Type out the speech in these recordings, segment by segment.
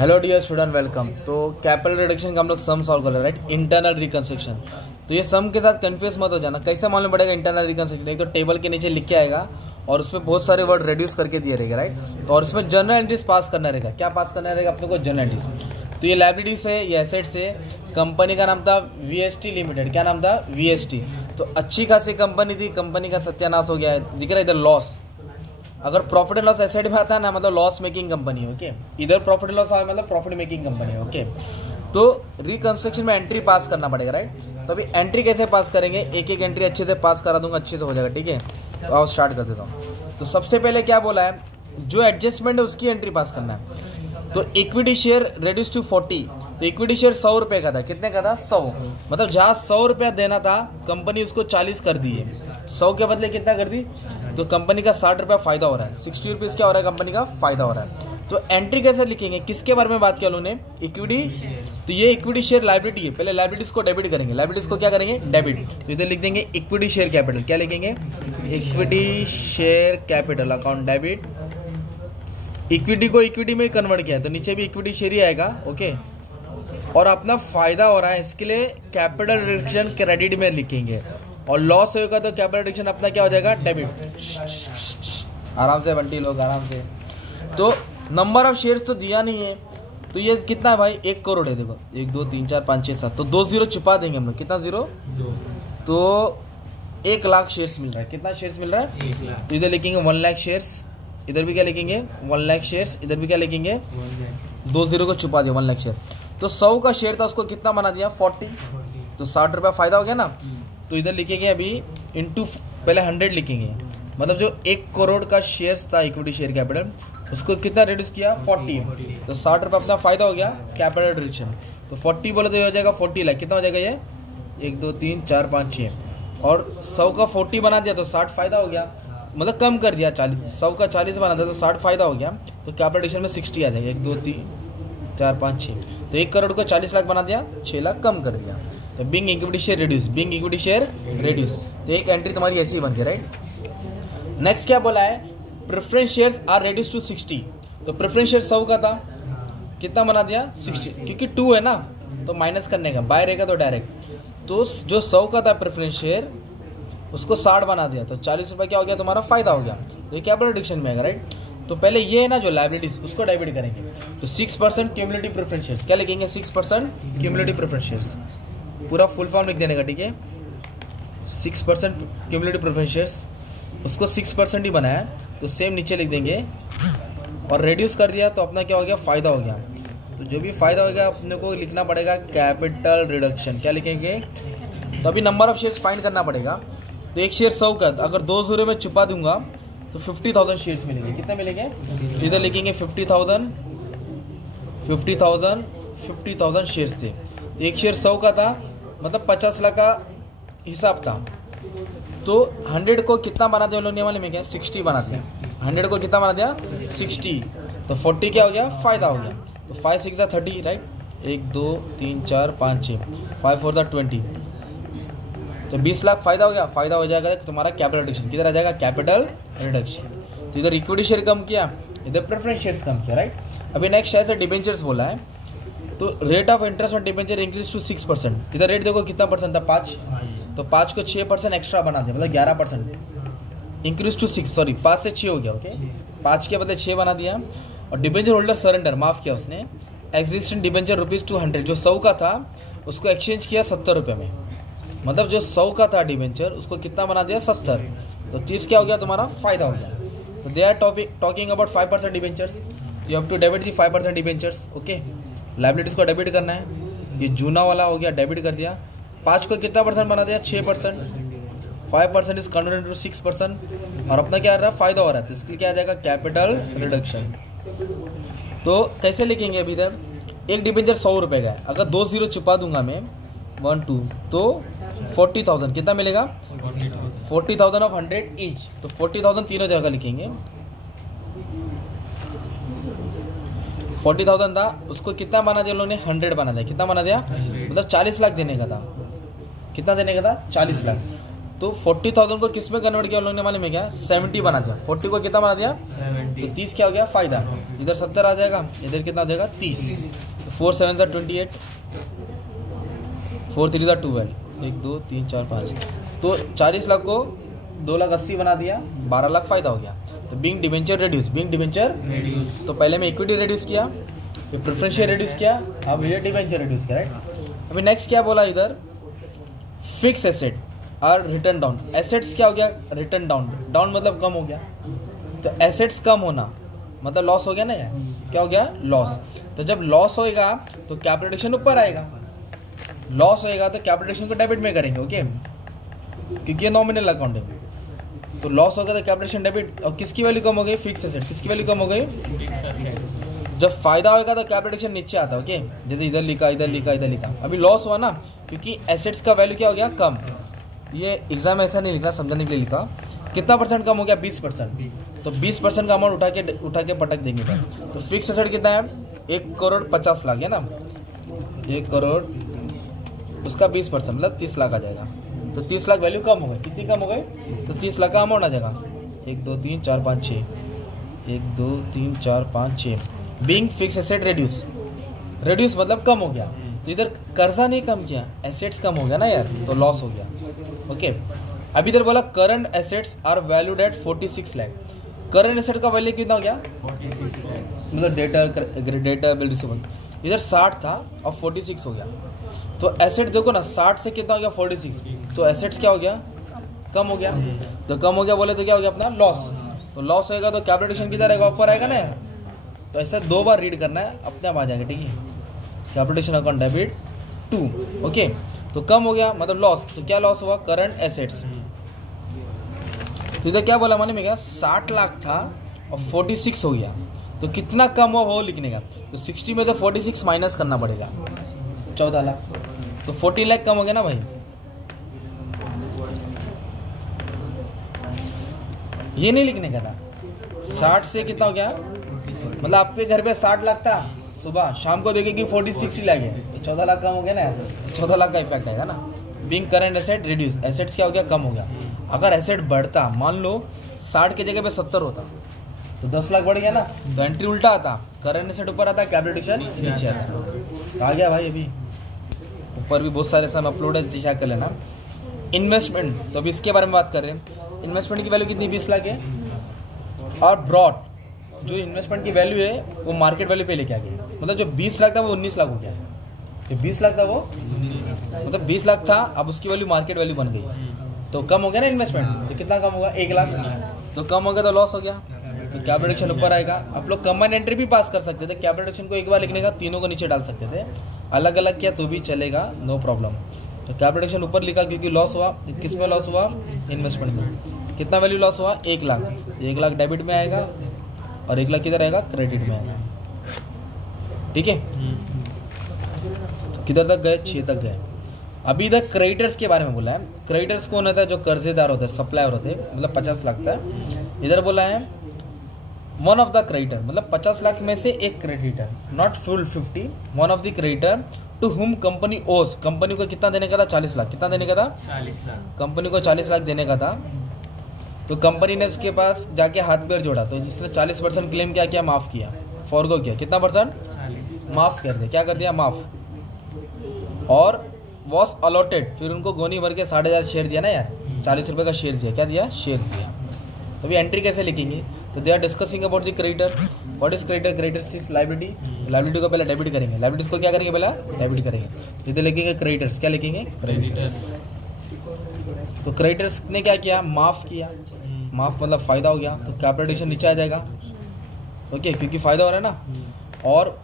Hello dear student, welcome. तो capital reduction का हम लोग सम सॉल्व कर रहे हैं, राइट। Internal reconstruction. तो ये सम के साथ कंफ्यूज मत हो जाना। कैसे मालूम पड़ेगा इंटरनल रिकंस्ट्रक्शन? एक तो टेबल के नीचे लिख के आएगा और उसमें बहुत सारे वर्ड रिड्यूस करके दिए रहेगा, राइट। तो और इसमें जर्नल एंट्रीज पास करना रहेगा। क्या पास करना रहेगा अपने को? Journal entries. तो ये लायबिलिटीज है, ये एसेट्स है। कंपनी का नाम था वीएसटी लिमिटेड। क्या नाम था? वीएसटी। तो अच्छी खासी कंपनी थी, कंपनी का सत्यानाश हो गया है। दिख रहा है इधर लॉस। अगर प्रॉफिट एंड लॉस एसेट में आता है ना, मतलब लॉस मेकिंग कंपनी है, ओके। इधर प्रॉफिट एंड लॉस आ मतलब प्रॉफिट मेकिंग कंपनी है, ओके। तो रिकंस्ट्रक्शन में एंट्री पास करना पड़ेगा, राइट। तो अभी एंट्री कैसे पास करेंगे? एक एक एंट्री अच्छे से पास करा दूंगा, अच्छे से हो जाएगा, ठीक है। तो आओ स्टार्ट कर देता हूँ। तो सबसे पहले क्या बोला है, जो एडजस्टमेंट है उसकी एंट्री पास करना है। तो इक्विटी शेयर रेड्यूस टू 40। तो इक्विटी शेयर 100 रुपये का था। कितने का था? 100। मतलब जहाँ 100 रुपया देना था, कंपनी उसको 40 कर दी है। 100 के बदले कितना कर दी? तो कंपनी का 60 रुपया फायदा हो रहा है। 60 रुपीज़ क्या हो रहा है? कंपनी का फायदा हो रहा है। तो एंट्री कैसे लिखेंगे? किसके बारे में बात किया उन्होंने? इक्विटी। तो ये इक्विटी शेयर लायबिलिटी है। पहले लायबिलिटीज को डेबिट करेंगे। लायबिलिटीज को क्या करेंगे? डेबिट। तो इधर लिख देंगे इक्विटी शेयर कैपिटल। क्या लिखेंगे? Equity share capital account debit. Equity को इक्विटी में कन्वर्ट किया है तो नीचे भी इक्विटी शेयर ही आएगा, ओके। और अपना फायदा हो रहा है, इसके लिए कैपिटल रिडक्शन क्रेडिट में लिखेंगे। और लॉस होगा तो कैपिटल रिडक्शन अपना क्या हो जाएगा? डेबिट। आराम से बंटी लोग, आराम से। तो नंबर ऑफ शेयर्स तो दिया नहीं है, तो ये कितना है भाई? 1 करोड़ है। देखो 1 2 3 4 5 6 7, तो 2 जीरो छुपा देंगे हम लोग। कितना जीरो? 2। तो 1 लाख शेयर्स मिल रहा है। कितना शेयर्स मिल रहा है? 1 लाख। तो इधर लिखेंगे 1 लाख शेयर्स। इधर भी क्या लिखेंगे? 1 लाख शेयर्स। इधर भी क्या लिखेंगे? 2 जीरो को छुपा दिया, 1 लाख शेयर। तो 100 का शेयर था, उसको कितना बना दिया? 40। तो 60 रुपया फायदा हो गया ना। तो इधर लिखेंगे अभी इंटू, पहले 100 लिखेंगे। मतलब जो 1 करोड़ का शेयर्स था इक्विटी शेयर कैपिटल, उसको कितना रिड्यूस किया? 40। तो 60 रुपया अपना फायदा हो गया, कैपिटल रिडक्शन। तो 40 बोले तो ये हो जाएगा 40 लाख। कितना हो जाएगा ये? 1 2 3 4 5 6। और 100 का 40 बना दिया तो 60 फायदा हो गया, मतलब कम कर दिया। 40, 100 का 40 बना दिया तो 60 फायदा हो गया। तो कैपिटल रिडक्शन में 60 आ जाएगा। 1 2 3 4 5 6। तो 1 करोड़ को 40 लाख बना दिया, 6 लाख कम कर दिया। तो being equity share reduce, being equity share reduce. तो एक एंट्री तुम्हारी ऐसी ही बन गई, राइट। नेक्स्ट क्या बोला है? Preference shares are reduce to 60। तो प्रेफरेंस शेयर 100 का था, कितना बना दिया? 60। क्योंकि 2 है ना, तो माइनस करने का, बाय रहेगा तो डायरेक्ट। तो जो 100 का था प्रेफरेंस शेयर, उसको 60 बना दिया, तो 40 रुपये क्या हो गया? तुम्हारा फायदा हो गया। तो ये कैपिटल रिडक्शन में आएगा, राइट। तो पहले ये है ना जो लायबिलिटीज, उसको डेबिट करेंगे। तो 6% क्यूमुलेटिव प्रेफरेंस शेयर्स। क्या लिखेंगे? 6% क्यूमुलेटिव प्रेफरेंस शेयर्स। पूरा फुल फॉर्म लिख देने का, ठीक है। 6% क्यूमुलेटिव प्रेफरेंस शेयर्स, उसको 6% ही बनाया, तो सेम नीचे लिख देंगे। और रेड्यूस कर दिया तो अपना क्या हो गया? फायदा हो गया। तो जो भी फायदा हो गया अपने को लिखना पड़ेगा कैपिटल रिडक्शन। क्या लिखेंगे? तो अभी नंबर ऑफ शेयर्स फाइंड करना पड़ेगा। तो एक शेयर 100 का, अगर 2 जीरो में छुपा दूंगा तो 50,000 शेयर्स मिलेंगे। कितने मिलेंगे? तो इधर लिखेंगे 50,000 शेयर्स थे। तो एक शेयर 100 का था, मतलब 50 लाख का हिसाब था। तो 100 को कितना बना दिया उन्होंने वाले में? क्या 60 बना दिया। 100 को कितना बना दिया? 60। तो 40 क्या हो गया? फायदा हो गया। तो 5 6 30, राइट। 1 2 3 4 5 6, 5 4 20। तो 20 लाख फायदा हो गया। फायदा हो जाएगा तुम्हारा कैपिटल रिडक्शन। किधर आ जाएगा? Capital reduction. तो इधर इक्विटी शेयर कम किया, इधर प्रेफरेंस शेयर्स कम किया, राइट। अभी नेक्स्ट ऐसे डिबेंचर्स बोला है। तो rate of interest on debenture increase to 6%। इधर रेट देखो कितना परसेंट था? 5। तो 5 को 6% एक्स्ट्रा बना दिया, मतलब 11%। इंक्रीज टू 6, सॉरी 5 से 6 हो गया, ओके। 5 के बदले 6 बना दिया। और डिबेंचर होल्डर सरेंडर, माफ किया उसने। एग्जिस्टिंग डिबेंचर ₹200, जो 100 का था उसको एक्सचेंज किया 70 रुपये में। मतलब जो 100 का था डिबेंचर, उसको कितना बना दिया? 70। तो 30 क्या हो गया? तुम्हारा फायदा हो गया। तो they are talking about 5% debentures. You have to debit the 5% debentures, okay. Liabilities को डेबिट करना है। ये जूना वाला हो गया, डेबिट कर दिया। 5 को कितना परसेंट बना दिया? 6%। 5% इज कन्वर्टेड टू 6%। और अपना क्या आ रहा है? फायदा हो रहा है। तो इसके लिए क्या आ जाएगा? Capital reduction. तो कैसे लिखेंगे? अभी इधर एक डिबेंचर 100 रुपये का है, अगर 2 जीरो छुपा दूंगा मैं 1 2, तो 40,000 कितना मिलेगा? 40,000 ऑफ 100 ईच। तो 40,000 तीनों जगह लिखेंगे। 40,000 था, उसको कितना बना दिया उन्होंने? 100 बना दिया। कितना बना दिया? मतलब 40 लाख देने का था। कितना देने का था? 40 लाख। तो 40,000 को किस में कन्वर्ट किया उन लोगों ने मालूम है क्या? 70 बना दिया। 40 को कितना बना दिया? 70। तो 30 क्या हो गया? फायदा। इधर 70 आ जाएगा, इधर कितना हो जाएगा? 30। तो 4 7 28, 4 3 12, 1 2 3 4 5। तो 40 लाख को 2,80,000 बना दिया, 12 लाख फायदा हो गया। तो being debenture reduce, being debenture reduce. तो पहले मैं इक्विटी रिड्यूस किया, फिर प्रेफरेंशियल रिड्यूस किया, अब ये डिबेंचर रिड्यूस किया, राइट। अभी नेक्स्ट क्या बोला इधर? फिक्स एसेट और रिटर्न डाउन। एसेट्स क्या हो गया? Return down. डाउन मतलब कम हो गया, तो एसेट्स कम होना मतलब लॉस हो गया ना यार। क्या हो गया? लॉस। तो जब लॉस होएगा तो कैपिटल ऊपर आएगा, लॉस होएगा तो कैपिटल को डेबिट में करेंगे, ओके, क्योंकि ये नॉमिनल अकाउंट है। तो लॉस होगा तो कैपिटल डेबिट, और किसकी वैल्यू कम हो गई? Fix asset. किसकी वैल्यू कम हो गई? जब फायदा होगा तो कैपिटल नीचे आता है, ओके, जैसे इधर लिखा, इधर लिखा, इधर लिखा। अभी लॉस हुआ ना, क्योंकि एसेट्स का वैल्यू क्या हो गया? कम। ये एग्जाम ऐसा नहीं लिखना, समझने के लिए लिखा। कितना परसेंट कम हो गया? 20%। तो 20% का अमाउंट उठा के पटक देंगे। तो फिक्स एसेट कितना है? 1,50,00,000 है ना, 1 करोड़, उसका 20% मतलब 30 लाख आ जाएगा। तो 30 लाख वैल्यू कम हो गई। कितनी कम हो गई? तो 30 लाख का अमाउंट आ जाएगा। 1 2 3 4 5 6, 1 2 3 4 5 6। Being fix asset reduce, reduce मतलब कम हो गया। तो इधर कर्जा नहीं कम किया, एसेट्स कम हो गया ना यार, तो लॉस हो गया, ओके। अभी इधर बोला current assets are valued at 46 lakh. Current asset का वैल्यू कितना हो गया? 46 लाख। मतलब डेटर बिल रिसीवेबल इधर 60 था और 46 हो गया। तो एसेट देखो ना, 60 से कितना हो गया? 46। तो एसेट्स क्या हो गया? कम हो गया। तो कम हो गया बोले तो क्या हो गया अपना? लॉस। तो लॉस होएगा तो कैपिटल किधर आएगा? ऊपर आएगा ना यार। तो ऐसा 2 बार रीड करना है, अपने आप आ जाएगा, ठीक है। Capital account debit 2, okay. तो कम हो गया मतलब लॉस। तो क्या लॉस हुआ? Current assets. तो इधर क्या बोला मालूम है क्या? 60 लाख था और 46 हो गया। तो कितना कम हुआ वो लिखने का। तो 60 में तो 46 माइनस करना पड़ेगा, 14 लाख। तो 14 लाख कम हो गया ना भाई। ये नहीं लिखने का था। 60 से कितना हो गया? मतलब आपके घर पे 60 लाख था, सुबह शाम को देखेगी 46 ही लाख है, 14 लाख कम हो गया ना। 14 लाख का इफेक्ट आएगा ना। Being current asset reduce, assets क्या हो गया? कम हो गया। अगर एसेट बढ़ता, मान लो 60 की जगह पे 70 होता, तो 10 लाख बढ़ गया ना। तो एंट्री उल्टा आता, करंट एसेट ऊपर आता, कैपिटल नीचे आता। तो आ गया भाई। अभी ऊपर भी बहुत सारे सब अपलोड है, चेक कर लेना। इन्वेस्टमेंट, तो अभी इसके बारे में बात कर रहे हैं। इन्वेस्टमेंट की वैल्यू कितनी? 20 लाख है। और ब्रॉड जो इन्वेस्टमेंट की वैल्यू है वो मार्केट वैल्यू पे लेके आ गई। मतलब जो 20 लाख था वो 19 लाख हो गया। जो 20 लाख था वो मतलब 20 लाख था, अब उसकी वैल्यू मार्केट वैल्यू बन गई। तो कम हो गया ना इन्वेस्टमेंट। तो कितना कम होगा? 1 लाख। तो कम हो गया तो लॉस हो गया। तो कैपिटल ऊपर आएगा। आप लोग कंबाइन एंट्री भी पास कर सकते थे। कैपिटल को एक बार लिखने का, तीनों को नीचे डाल सकते थे। अलग अलग किया तो भी चलेगा, नो प्रॉब्लम। तो कैपिटल ऊपर लिखा क्योंकि लॉस हुआ। किस में लॉस हुआ? इन्वेस्टमेंट में। कितना वैल्यू लॉस हुआ? 1 लाख। 1 लाख डेबिट में आएगा और 1 लाख किधर आएगा? क्रेडिट में आएगा, ठीक है। तो किधर तक गए? 6 तक गए। अभी इधर क्रेडिटर्स के बारे में बोला है। क्रेडिटर्स कौन होता है? जो कर्जेदार होता है, सप्लायर होते हैं, मतलब 50 लाख था। इधर बोला है वन ऑफ द क्रेडिटर, मतलब 50 लाख में से एक creditor, not full 50, one of the creditor to whom company owes. Company को कितना देने का था? 40 लाख। कितना देने का था? 40 लाख। कंपनी को 40 लाख देने का था। तो कंपनी ने उसके पास जाके हाथ पैर जोड़ा, तो उसने 40% क्लेम क्या किया? माफ किया, फॉरगो किया। कितना परसेंट? 40। माफ कर दिया। क्या कर दिया? माफ। और वॉज अलॉटेड, फिर उनको गोनी भर के 60,000 शेयर दिया ना यार, 40 रुपये का शेयर दिया। क्या दिया? शेयर दिया। तो अभी एंट्री कैसे लिखेंगे? तो they are discussing about the creditor. What is creditor? Creditors is liability. Liability को पहले डेबिट करेंगे। लायबिलिटीज को क्या करेंगे? पहले डेबिट करेंगे। तो इधर लिखेंगे क्रेडिटर्स। क्या लिखेंगे? क्रेडिटर्स। तो क्रेडिटर्स ने क्या किया? माफ किया। माफ मतलब फायदा हो गया, तो कैपिटल नीचे आ जाएगा, ओके, क्योंकि फायदा हो रहा है ना। और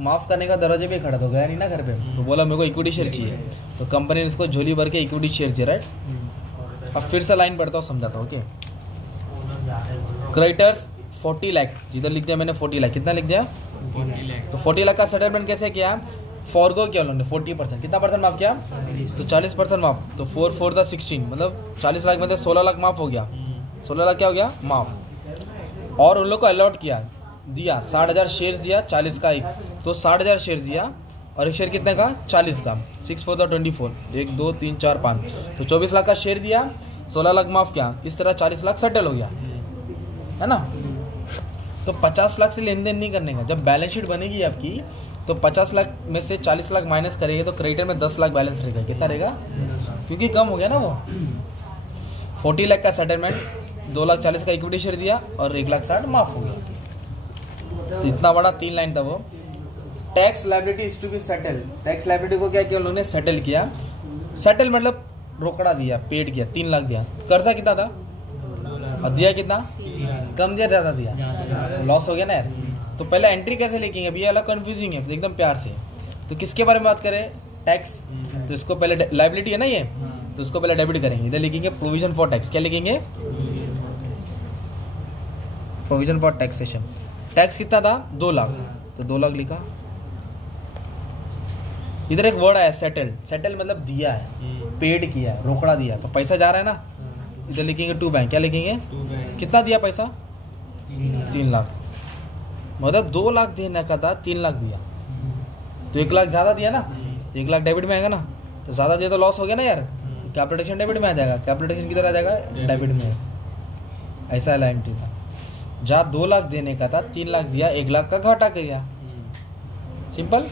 माफ करने का दरवाजे पे खड़ा, तो गया नहीं ना घर पे, तो बोला मेरे को इक्विटी शेयर चाहिए। तो कंपनी ने इसको झोली भर के इक्विटी शेयर दिया, राइट। अब फिर से लाइन पढ़ता हूँ, समझाता हूँ, ओके। क्रेडिटर्स 40 लाख, जिधर लिख दिया मैंने 40 लाख। कितना लिख दिया? 40 लाख। तो 40 लाख का सेटलमेंट कैसे किया? फॉरगो किया उन्होंने 40%। कितना परसेंट माफ किया? तो 40% माफ। तो 4 4 सा 16, मतलब 40 लाख में तो 16 लाख माफ हो गया। 16 लाख क्या हो गया? माफ। और उन लोग को अलॉट किया, दिया 60,000 शेयर दिया, 40 का एक, तो 60,000 शेयर दिया और एक शेयर कितने का 40 का, 6 4 24, 1 2 3 4 5, तो 24 लाख का शेयर दिया, 16 लाख माफ किया, इस तरह 40 लाख सेटल हो गया, है ना। तो 50 लाख से लेन देन नहीं करने का। जब बैलेंस शीट बनेगी आपकी तो 50 लाख में से 40 लाख माइनस करेंगे तो क्रेडिटर में 10 लाख बैलेंस रहेगा। कितना रहेगा, क्योंकि कम हो गया ना वो। 40 लाख का सेटलमेंट, 2,40,000 का इक्विटी शेयर दिया और 1,60,000 माफ हो गया। तो इतना बड़ा 3 लाइन था वो। Tax liability is to be settle. Tax liability को क्या किया उन्होंने, सेटल किया। सेटल मतलब रोकड़ा दिया, पेड किया, 3 लाख दिया। कर्जा कितना था और दिया कितना, कम दिया ज़्यादा दिया, तो लॉस हो गया ना यार। तो पहले एंट्री कैसे लिखेंगे, अभी ये अलग कन्फ्यूजिंग है, तो एकदम प्यार से। तो किसके बारे में बात करें, टैक्स। तो इसको पहले लायबिलिटी है ना ये, तो इसको पहले डेबिट करेंगे। इधर लिखेंगे प्रोविजन फॉर टैक्स। क्या लिखेंगे, प्रोविजन फॉर टैक्सेशन। टैक्स कितना था 2 लाख, तो 2 लाख लिखा। इधर एक वर्ड आया सेटल। सेटल मतलब दिया है, पेड किया है, रोकड़ा दिया, तो पैसा जा रहा है ना। इधर लिखेंगे टू बैंक। क्या लिखेंगे, कितना दिया पैसा 3 लाख, मतलब 2 लाख देने का था, 3 लाख दिया, तो 1 लाख ज़्यादा दिया ना, तो 1 लाख डेबिट में आएगा ना। तो ज़्यादा दिया तो लॉस हो गया ना यार, तो कैपिटल डेबिट में आ जाएगा। कैपिटल किधर आ जाएगा, डेबिट में। ऐसा लाइन था, जहाँ 2 लाख देने का था 3 लाख दिया, 1 लाख का घाटा किया, सिंपल।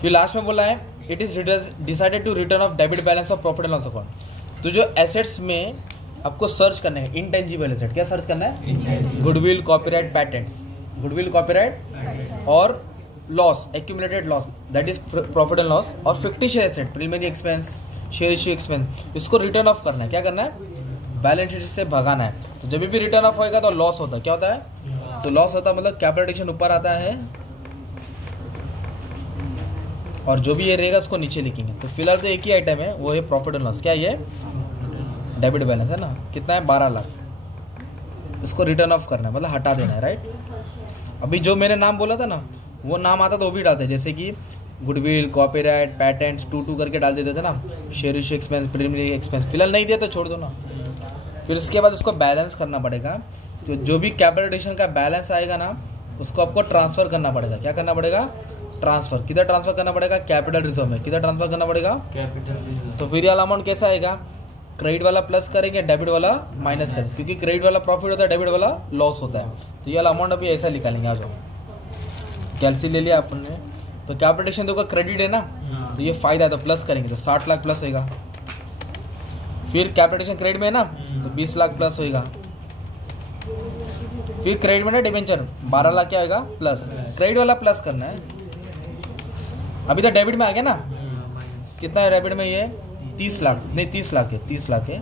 फिर लास्ट में बोला है it is decided to return off debit balance of profit and loss account. तो जो एसेट्स में आपको सर्च करना है इंटेंजिबल एसेट, क्या सर्च करना है, goodwill, copyright, patents. Goodwill, copyright और loss, accumulated loss, that is profit and loss. और fictitious asset, preliminary expense, share issue expense, इसको रिटर्न ऑफ करना है। क्या करना है, बैलेंस शीट से भगाना है। तो जब भी रिटर्न ऑफ होएगा तो लॉस होता है। क्या होता है, तो लॉस होता है, मतलब कैपिटल एडिशन ऊपर आता है और जो भी ये रहेगा उसको नीचे लिखेंगे। तो फिलहाल तो एक ही आइटम है, वो है प्रॉफिट एंड लॉस। क्या ये डेबिट बैलेंस है ना, कितना है 12 लाख, इसको रिटर्न ऑफ करना है, मतलब हटा देना है, राइट। अभी जो मैंने नाम बोला था ना, वो नाम आता तो वो भी डालते, जैसे कि गुडविल, कॉपीराइट, पैटेंट्स 2 करके डाल देते थे ना, share issue expense, preliminary expense. फिलहाल नहीं दिया तो छोड़ दो ना। फिर उसके बाद उसको बैलेंस करना पड़ेगा। तो जो भी कैपिटल एडिशन का बैलेंस आएगा ना, उसको आपको ट्रांसफर करना पड़ेगा। क्या करना पड़ेगा, ट्रांसफर। किधर ट्रांसफर करना पड़ेगा, कैपिटल रिजर्व में। किधर ट्रांसफर करना पड़ेगा, कैपिटल रिजर्व। तो फिर वाला अमाउंट कैसा आएगा, क्रेडिट वाला प्लस करेंगे, डेबिट वाला माइनस करेंगे, क्योंकि क्रेडिट वाला प्रॉफिट होता है, डेबिट वाला लॉस होता है। तो ये वाला अमाउंट अभी ऐसा निकालेंगे। आ जाओ, कैलसी ले लिया आपने। तो कैपिटल एडिशन देखो क्रेडिट है ना, तो ये फायदा है, तो प्लस करेंगे, तो 60 लाख प्लस होगा। फिर कैपिटल एडिशन क्रेडिट में है ना, तो 20 लाख प्लस होगा। फिर क्रेडिट में ना डिबेंचर 12 लाख क्या होगा, प्लस। क्रेडिट वाला प्लस करना है। अभी तो डेबिट में आ गया ना, कितना है डेबिट में, ये 30 लाख, नहीं 30 लाख है, 30 लाख है।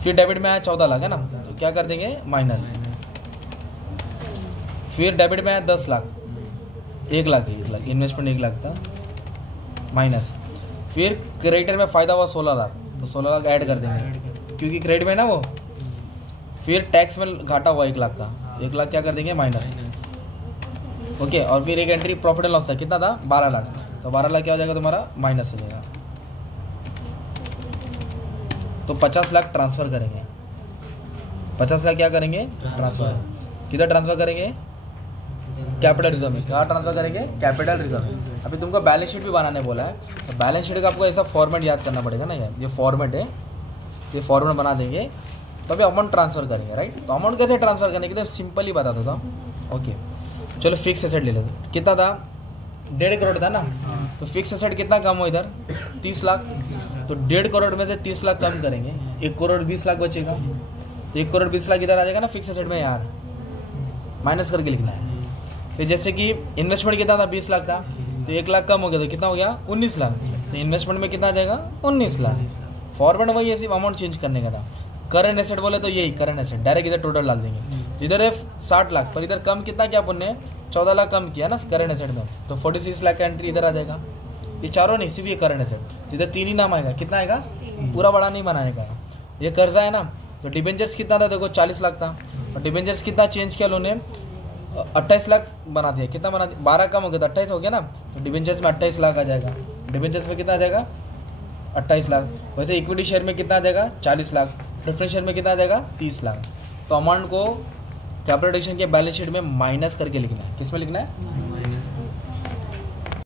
फिर डेबिट में आया 14 लाख है ना, तो क्या कर देंगे, माइनस। फिर डेबिट में आया 10 लाख, 1 लाख है, 1 लाख इन्वेस्टमेंट 1 लाख था, माइनस। फिर क्रेडिटर में फायदा हुआ 16 लाख, तो 16 लाख ऐड कर देंगे क्योंकि क्रेडिट में ना वो। फिर टैक्स में घाटा हुआ 1 लाख का, 1 लाख क्या कर देंगे, माइनस। ओके, और फिर एक एंट्री प्रॉफिट एंड लॉस था, कितना था 12 लाख, तो 12 लाख क्या हो जाएगा तुम्हारा, माइनस हो जाएगा। तो 50 लाख ट्रांसफर करेंगे। 50 लाख क्या करेंगे, ट्रांसफर। किधर ट्रांसफर करेंगे, कैपिटल रिजर्व में। कहाँ ट्रांसफर करेंगे, कैपिटल रिजर्व। अभी तुमको बैलेंस शीट भी बनाने बोला है, तो बैलेंस शीट का आपको ऐसा फॉर्मेट याद करना पड़ेगा ना यार। ये फॉर्मेट है, ये फॉर्मेट बना देंगे तो अभी अमाउंट ट्रांसफर करेंगे, राइट। तो अमाउंट कैसे ट्रांसफर करने की, सिंपल ही बता देता हूँ। ओके, चलो फिक्स एसेट ले लेते। कितना था, 1.5 करोड़ था ना, तो फिक्स एसेट कितना कम हो इधर, 30 लाख। तो 1.5 करोड़ में से 30 लाख कम करेंगे, 1 करोड़ 20 लाख बचेगा। तो 1 करोड़ 20 लाख इधर आ जाएगा ना फिक्स एसेट में यार, माइनस करके लिखना है। फिर जैसे कि इन्वेस्टमेंट कितना था, 20 लाख था, तो 1 लाख कम हो गया, तो कितना हो गया, 19 लाख। तो इन्वेस्टमेंट में कितना आ जाएगा, 19 लाख। फॉर्मेट वही है, सिर्फ अमाउंट चेंज करने का था। करंट एसेट बोले तो यही करंट एसेट, डायरेक्ट इधर टोटल डाल देंगे। तो इधर है 60 लाख, पर इधर कम कितना किया अपन ने, 14 लाख कम किया ना करंट एसेट में, तो 46 लाख का एंट्री इधर आ जाएगा। ये चारों नहीं, सिर्फ ये करंट एसेट, तो इधर 3 ही नाम आएगा। कितना आएगा, पूरा बड़ा नहीं बनाने का। ये कर्जा है ना, तो डिबेंचर्स कितना था, देखो 40 लाख था, और डिबेंचर्स कितना चेंज किया लोगों ने, 28 लाख बना दिया। कितना बना दिया, 12 कम हो गया, तो 28 हो गया ना, तो डिबेंचर्स में 28 लाख आ जाएगा। डिबेंचर्स में कितना आ जाएगा, 28 लाख। वैसे इक्विटी शेयर में कितना आ जाएगा, 40 लाख। प्रेफरेंस शेयर में कितना आ जाएगा, 30 लाख। तो अमाउंट को कैपिटल एडिशन के बैलेंस शीट में माइनस करके लिखना है। किस में लिखना है?